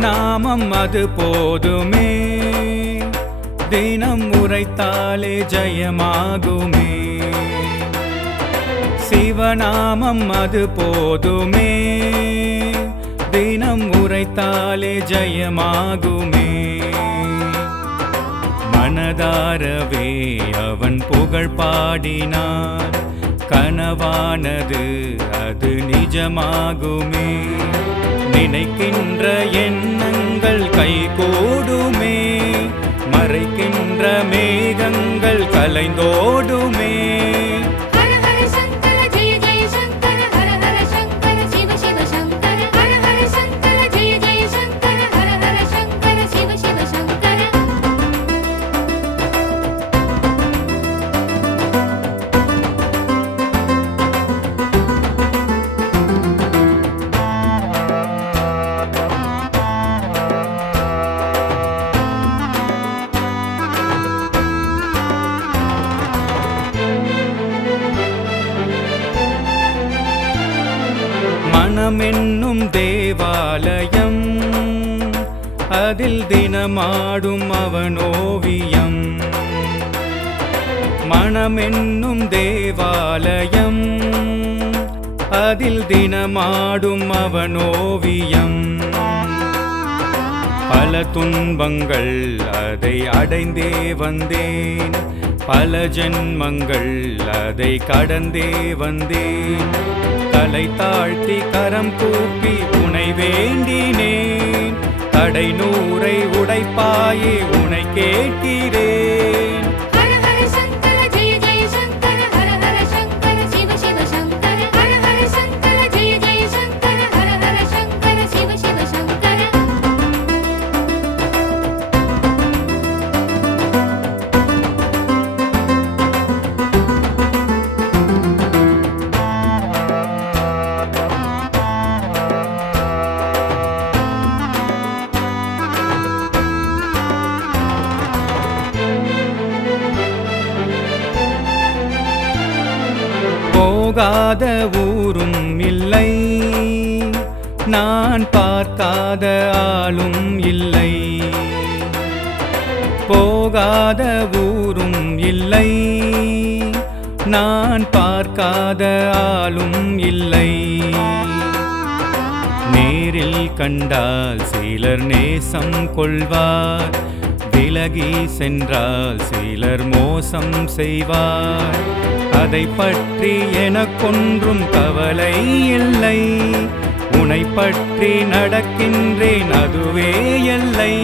சிவநாமம் அது போதுமே, தினம் உரைத்தாலே ஜெயமாகுமே. சிவநாமம் அது போதுமே, தினம் உரைத்தாலே ஜெயமாகுமே. மனதாரவே அவன் புகழ் பாடினான், கனவானது அது நிஜமாகுமே. நினைக்கின்ற எண்ணங்கள் கைகூடுமே, மறைக்கின்ற மேகங்கள் கலைந்தோடுமே. மனமென்னும் தேவாலயம், அதில் தினமாடும் அவனோவியம். மனமென்னும் தேவாலயம், அதில் தினமாடும் அவனோவியம். பல துன்பங்கள் அதை அடைந்தே வந்தேன், பல ஜென்மங்கள் அதை கடந்தே வந்தேன். தலை தாழ்த்தி கரம் கூப்பி உனை வேண்டினேன், தடை நூரை உடைப்பாயே உனை கேட்கிறேன். போகாத ஊரும் இல்லை, நான் பார்க்காத ஆளும் இல்லை. போகாத ஊரும் இல்லை, நான் பார்க்காத ஆளும் இல்லை. நேரில் கண்டால் சிலர் நேசம் கொள்வார், விலகி சென்றால் சிலர் மோசம் செய்வார். அதை பற்றி எனக்கொன்றும் கவலை இல்லை, உனை பற்றி நடக்கின்றேன் அதுவே எல்லை.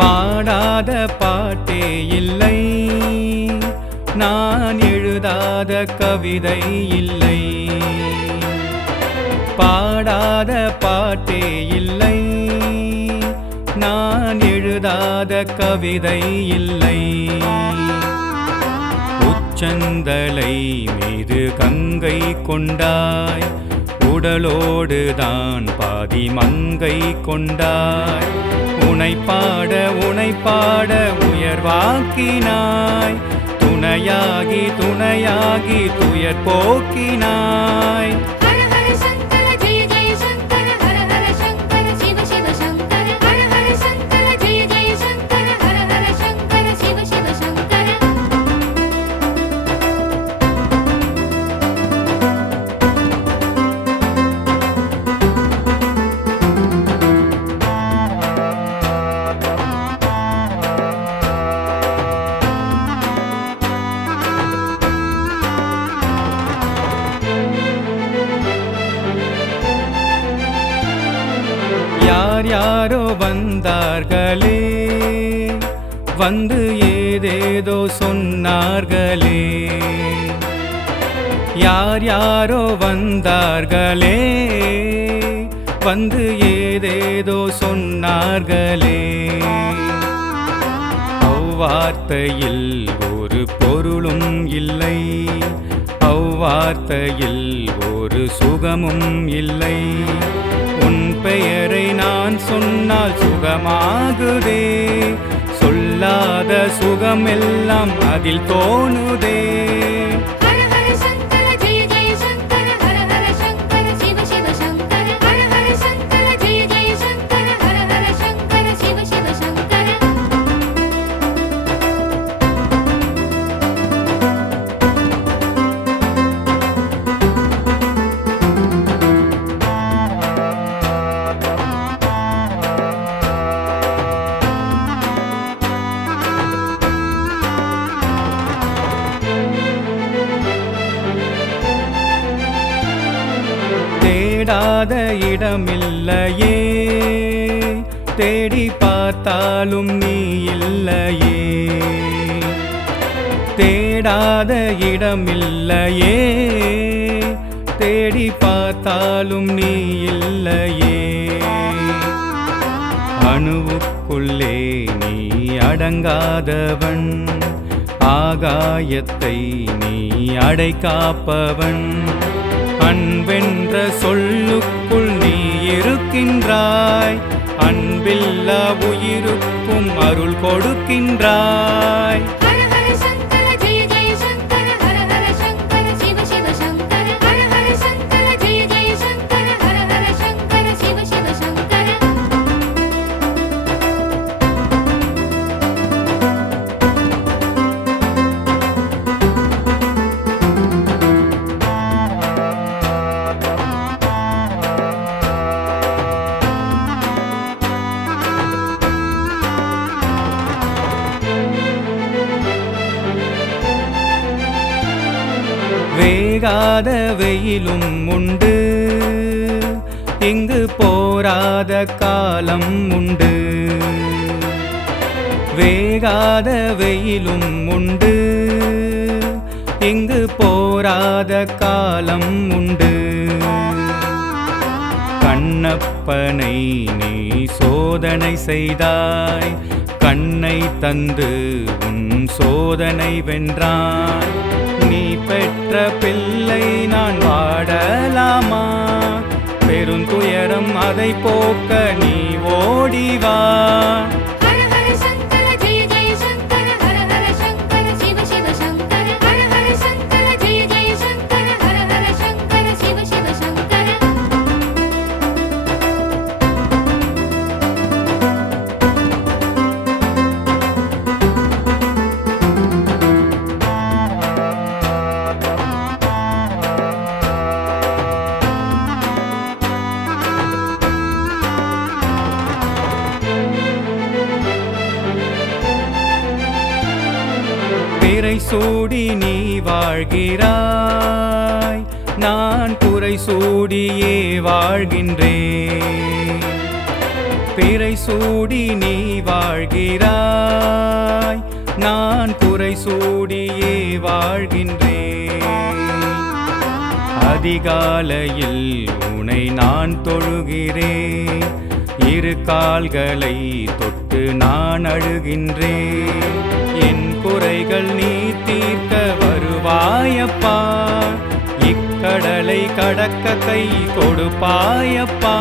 பாடாத பாட்டே இல்லை, நான் எழுதாத கவிதை இல்லை. பாடாத பாட்டே இல்லை, நான் எழுதாத கவிதை இல்லை. உச்சந்தலை மீது கங்கை கொண்டாய், உடலோடுதான் பாதி மங்கை கொண்டாய். உனை பாட உயர்வாக்கினாய், துணையாகி துணையாகி துயர் போக்கினாய். யார் யாரோ வந்தார்களே, வந்து ஏதேதோ சொன்னார்களே. யார் யாரோ வந்தார்களே, வந்து ஏதேதோ சொன்னார்களே. அவ்வார்த்தையில் ஒரு பொருளும் இல்லை, அவ்வார்த்தையில் ஒரு சுகமும் இல்லை. உன் பெயரை நான் சொன்னால் சுகமாகுதே, சொல்லாத சுகமெல்லாம் அதில் தோணுதே. தேடாத இடமில்லையே, தேடி பார்த்தாலும் நீ இல்லையே. தேடாத இடமில்லையே, தேடி பார்த்தாலும் நீ இல்லையே. அணுவுக்குள்ளே நீ அடங்காதவன், ஆகாயத்தை நீ அடைக்காப்பவன். அன்பென்ற சொல்லுக்குள் நீ இருக்கின்றாய், அன்பில்லா உயிருக்கும் அருள் கொடுக்கின்றாய். வேகாத வெயிலும் உண்டு, இங்கு போராத காலம் உண்டு. வேகாத வெயிலும் உண்டு, இங்கு போராத காலம் உண்டு. கண்ணப்பனை நீ சோதனை செய்தாய், கண்ணை தந்து உன் சோதனை வென்றான். நீ பெற்ற பிள்ளை நான் வாடலாமா, பெருந்துயரம் அதை போக்க நீ ஓடிவா. பிறை சூடி நீ வாழ்கிறாய், நான் புரை சூடியே வாழ்கின்றேன். பிறை சூடி நீ வாழ்கிறாய், நான் புரை சூடியே வாழ்கின்றேன். அதிகாலையில் உனை நான் தொழுகிறேன், இரு கால்களை தொட்டு நான் அழுகின்றேன். என் குறைகள் நீ தீர்க்க வருவாயப்பா, இக்கடலை கடக்க கை கொடுப்பாயப்பா.